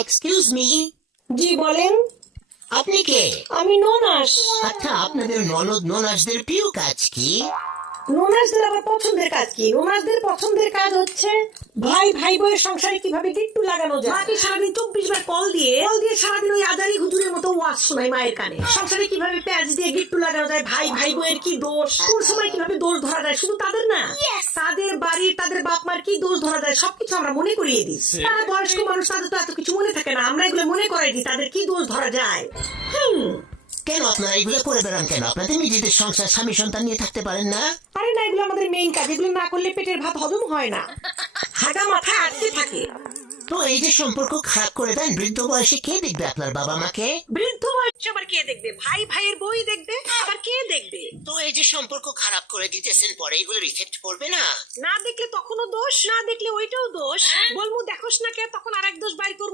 Excuse me, জি বলেন। আপনি কে? আমি ননাস। আচ্ছা, আপনাদের ননদ ননাসদের প্রিয় কাজ কি? ননাসদের আবার পছন্দের কাজ কি? ননাসদের পছন্দের কাজ হচ্ছে ভাই ভাই বইয়ের সংসারে কিভাবে গিট্টু লাগানো যায়। মাকে সারাদিন 24 বার কল দিয়ে সারাদিন ওই আজারি হুজুরের মতো ওয়াজ শোনায় মায়ের কানে। সংসারে কিভাবে পেঁয়াজ দিয়ে গিট্টু লাগানো যায়, ভাই ভাই বইয়ের কি দোষ, কোন সময় কিভাবে দোষ ধরা যায়, শুধু তাদের না, তাদের বাড়ির তাদের বাপ মার কি দোষ ধরা যায় সবকিছু আমরা মনে করিয়ে দিই। তারা বয়স্ক মানুষ, তাদের তো এত কিছু মনে থাকে না, আমরা এগুলো মনে করাই দিই তাদের কি দোষ ধরা যায়। কেন আপনারা এগুলো করে বেড়ান কেন? আপনাদের নিজেদের সংসার স্বামী সন্তান নিয়ে থাকতে পারেন না? আরে না, এগুলো আমাদের মেইন কাজ, এগুলো না করলে পেটের ভাত হজম হয় না, হাগা মাথায় আটকে থাকে। তো এই যে সম্পর্ক খারাপ করে দেন, বৃদ্ধ বয়সে কে দেখবে আপনার বাবা মাকে? বৃদ্ধ বয়সে আবার কে দেখবে? ভাই ভাইয়ের বই দেখবে, আবার কে দেখবে? তো এই যে সম্পর্ক খারাপ করে দিতেছেন, পরে এগুলোর ইফেক্ট পড়বে না? না দেখলে তখনও দোষ, না দেখলে ওইটাও দোষ। বলবো দেখোস না কে, তখন আরেক দোষ বাইর করবো।